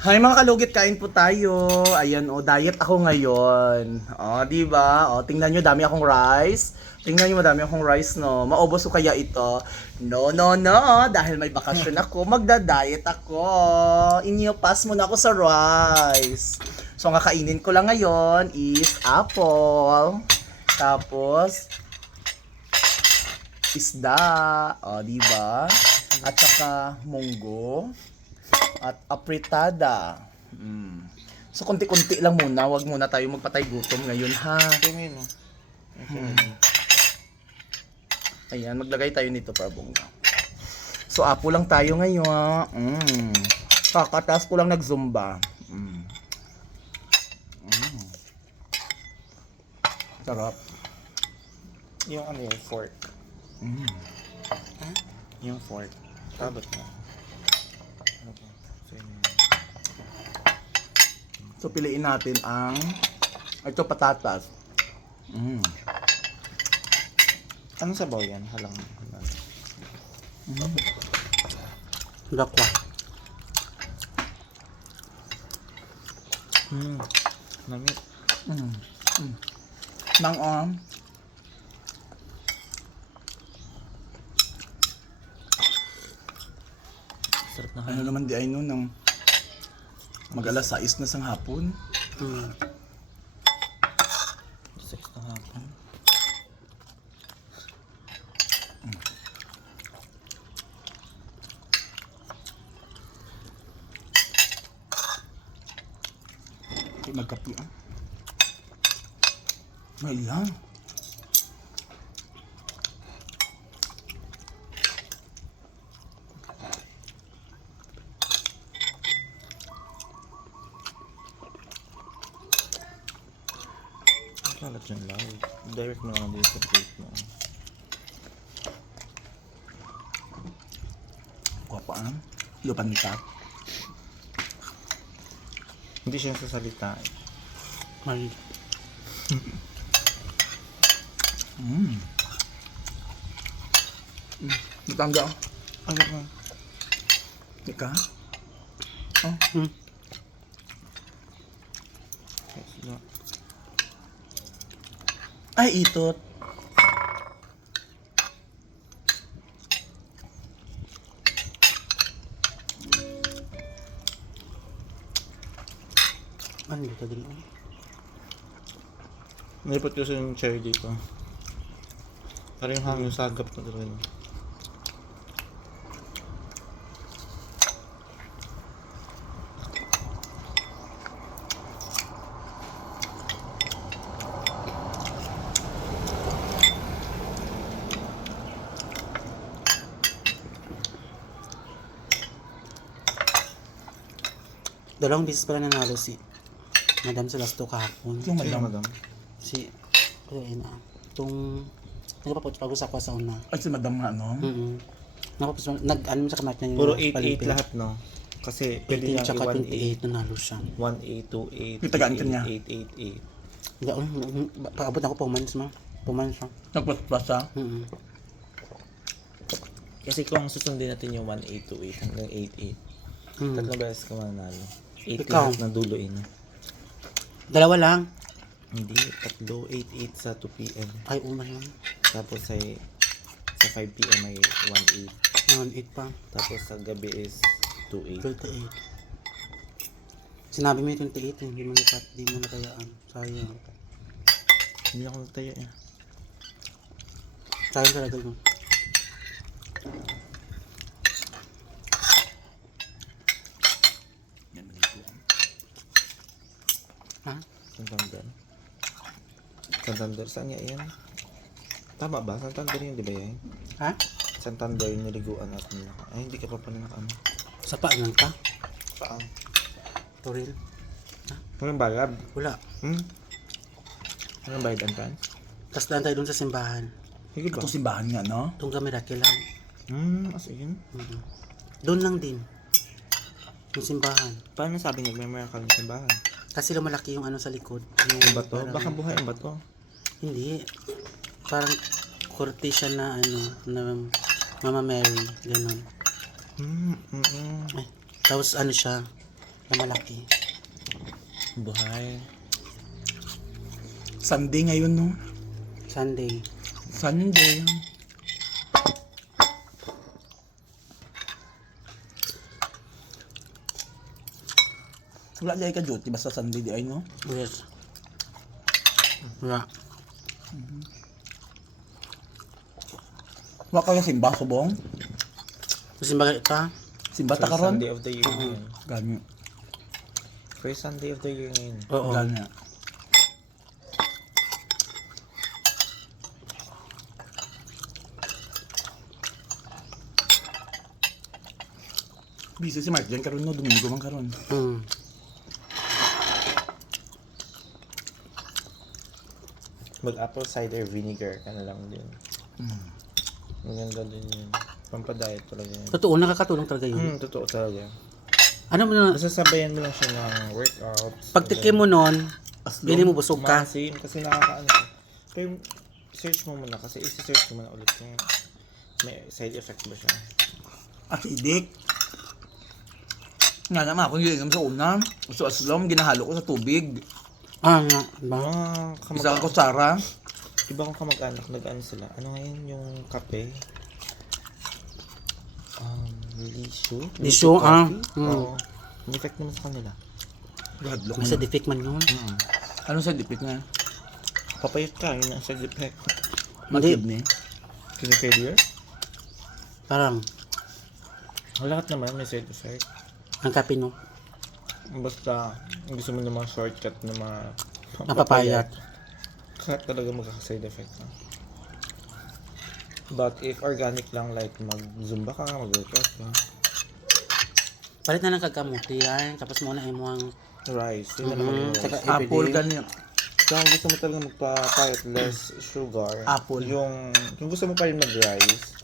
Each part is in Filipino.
Hi mga kalugit, kain po tayo. Ayan diet ako ngayon. Di ba? Tingnan nyo, dami akong rice. Tingnan nyo, madami akong rice, no. Maubos ko kaya ito? No, no, no. Dahil may bakasyon ako, magda-diet ako. Inyo, pass muna ako sa rice. So, ang kakainin ko lang ngayon is apple. Tapos, isda. Di ba? At saka, munggo. At apritada. So, konti-konti lang muna. Huwag muna tayo magpatay gutom ngayon, ha? Tingin mo. Ayan, maglagay tayo nito para bongga. So, apo lang tayo ngayon. Kakataas ko lang nag-zumba. Sarap. Yung ano yung fork. Yung fork. Tabot mo. Okay. So, So, piliin natin ang ito, patatas. anong sabaw yan? Halang. Dakwa. Namit. Nang Sarap na ano naman di ay nun ng mag-alas 6 na sang hapon. 6 na hapon. Magkapi May lang. Kalat yung live. Direct mo lang dito sa plate mo. Kuha pa lupan ka. Hindi siya sasalita. May. Matangga. Agad mo. Ika? Ay, itot. Ano dito din? Nilipot ko sa yung chair dito. Para yung hangin sagap na talaga. Dalawang beses pala nanalo si Madam Selasto kahapon. Yung Sino, madam. madam? Si, ayun na. Itong, nagpapag sa ako sa una. Ay, si madam nga, no? Nag-ano sa kamat niya yung Puro 8-8 lahat, no? Kasi pwede 18 niya tsaka 1-8. 28 nanalo siya. 1-8, 2-8, Yung tagaan ka niya. 8-8-8. Hindi, paabot ako pumanis mo. Pumanis siya. Nagpas-pas siya. Kasi kung susundin natin yung 1-8, 2-8 hanggang 8-8. Tatlong beses ka mananalo. 8 Ikaw? lahat ng duloy na. Dalawa lang. Hindi, tatlo, 8-8 sa 2 p.m. Ay, uma yun. Tapos ay sa 5 p.m. ay 1-8. 1-8 pa. Tapos sa gabi is 2-8. 28. Sinabi mo yung 28 hindi mo natayaan. Sayang. Hindi ako nagtayo eh. Sayang talaga yun. Yan, malito. Ha? Santander. Santander, saan nga yan? Tama ba? Santander yun, di ba yan? Ha? Santander yung naliguan at nila. Ay, hindi ka pa pala naka-ano. Sa paanan ka? Saan? Toril? Walang bayad? Wala. Walang bayad entrance? Tapos daan tayo dun sa simbahan. Sige ba? Ito simbahan nga, no? Itong Gamiraki lang. As in? Doon lang din. Yung simbahan. Paano sabi niya, may miracle ng simbahan? Kasi lumalaki yung ano sa likod. Yung bato? parang- Baka buhay ang bato. Hindi. Parang korte siya na ano, na Mama Mary, ganun. Mm, mm, mm. Tapos ano siya, na malaki. Buhay. Sunday ngayon, no? Sunday. Sunday. Wala di ay ka duty, basta Sunday di ay, no? Yes. Wala. Wala ka simba, subong? Kasi bagay ka. Simba ta First karon? Sunday of the year ngayon. Gani. First Sunday of the year ngayon. Oo. Gani. Busy si Mark dyan karon, no? Domingo man karon. Hmm. Mag apple cider vinegar ka na lang din. Maganda din yun. Pampadiet talaga yun. Totoo, nakakatulong talaga yun. Totoo talaga. Ano mo na, Masasabayan mo lang siya ng workouts. pagtikim mo nun, pili mo busog ka. Masim, kasi nakakaano siya. Pero search mo muna kasi isi-search mo muna ulit kung may side effect ba siya. Acidic. Nga naman ako yung sa una. Gusto aslom, ginahalo ko sa tubig. Ah, nga. Ba? Isa ka kutsara. Iba kong kamag-anak, nag-ano sila. Ano ngayon yung kape? Lisyo? Lisyo, coffee? Oo. May effect naman sa kanila. Gadlok May side effect man yun. Anong side effect nga? Papayot ka, yun ang side effect. Mag-kidney. Kini-failure? Parang, Lahat naman may side effect. ang kape no. Basta, gusto mo ng mga shortcut na mga Napapayat. Kaya talaga magkaka-side effect na. But if organic lang, like mag-zumba ka, mag-workout ka. Palit na ng kagkamuti yan. Tapos muna ay mo ang Rice, yun na naman yung rice. Saka Apple, everyday. ganyan. Kung gusto mo talaga magpa-payat, less sugar. Apple. Kung gusto mo pa rin mag-rice,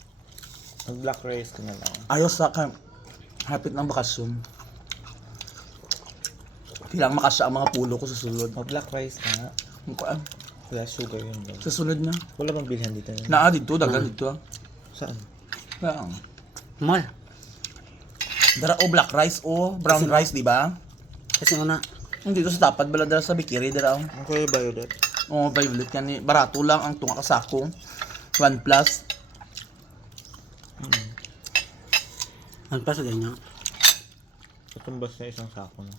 mag-black rice ka na lang. Ayos sa ka. Hapit ng bakasyon. Kailangan makasya ang mga pulo ko sa sulod. Mag-black rice ka nga. Mukaan. Wala sugar yun. Lang. Sa sunod na. Wala bang bilhan dito yun? Naa dito, dagan dito. Saan? Kaya, Mall. dara o black rice o brown rice, di ba? Kasi una, Dito sa tapad bala dara sa Bikiri dara. Ang kuya Violet. Oh, violet yan ni. Barato lang ang tunga kasako. 1 plus. ang pa sa ganyan. Katumbas na isang sako na.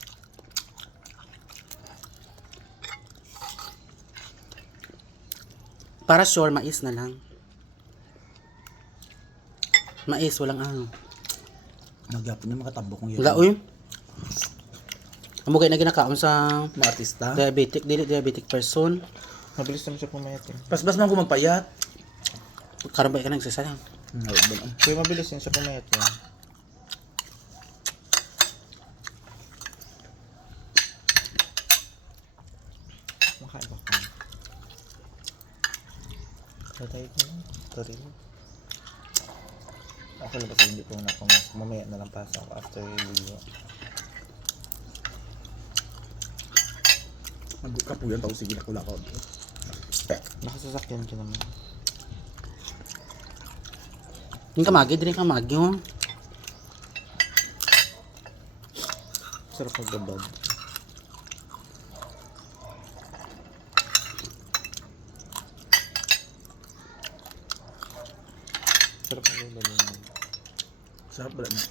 Para sure, mais na lang. Mais, walang ano. Nagyapon yung makatabo kong yun. Wala, uy. Amo kayo na ginakaon sa Mga artista. diabetic, dili diabetic person. Mabilis naman siya pumayat eh. Pasbas man ko magpayat. Karon ba ka nagsasayang? Kaya mabilis yun siya pumayat eh. Makain ba ka? Tatay ko na. Taril. Ako labas hindi ko na pumasok. Mamaya na lang pasok after video. Magkapuyan tao sige ako lakaw. Nakasasakyan ka naman. Yung kamagi, dili kamagi yun. Sarap magbabad. Sarap magbabad yun. Sarap pala na.